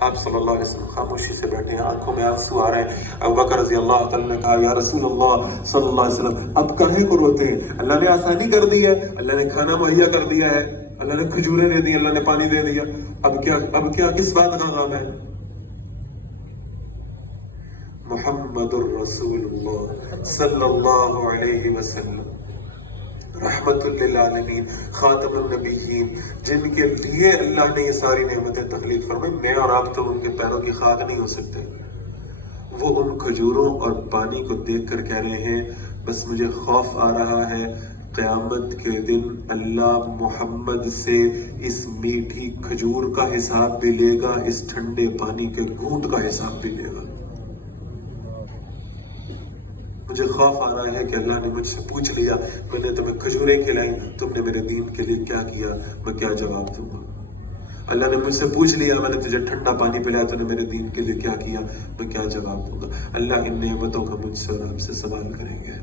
آپ صلی اللہ علیہ وسلم خاموشی سے بیٹھے ہیں، آنکھوں میں آنسو آ رہے ہیں. ابو بکر رضی اللہ تعالیٰ نے کہا یا رسول اللہ صلی اللہ علیہ وسلم اب کہے کو روتے ہیں؟ اللہ نے آسانی کر دی ہے، اللہ نے کھانا مہیا کر دیا ہے، اللہ نے کھجوریں دے دی، اللہ نے پانی دے دیا، اب کیا کس بات کا غم ہے؟ محمد الرسول اللہ صلی اللہ علیہ وسلم رحمت للعالمین، خاتم النبیین، جن کے لیے اللہ نے یہ ساری نعمتیں تخلیق فرمائی، میں اور آپ تو ان کے پیروں کی خاک نہیں ہو سکتے. وہ ان کھجوروں اور پانی کو دیکھ کر کہہ رہے ہیں بس مجھے خوف آ رہا ہے قیامت کے دن اللہ محمد سے اس میٹھی کھجور کا حساب بھی لے گا، اس ٹھنڈے پانی کے گھونٹ کا حساب بھی لے گا. مجھے خوف آ رہا ہے کہ اللہ نے مجھ سے پوچھ لیا میں نے تمہیں کھجوریں کھلائی، تم نے میرے دین کے لیے کیا کیا، میں کیا جواب دوں گا. اللہ نے مجھ سے پوچھ لیا میں نے تجھے ٹھنڈا پانی پلایا، تو نے میرے دین کے لیے کیا کیا، میں کیا جواب دوں گا. اللہ ان نعمتوں کا مجھ سے اور آپ سے سوال کریں گے.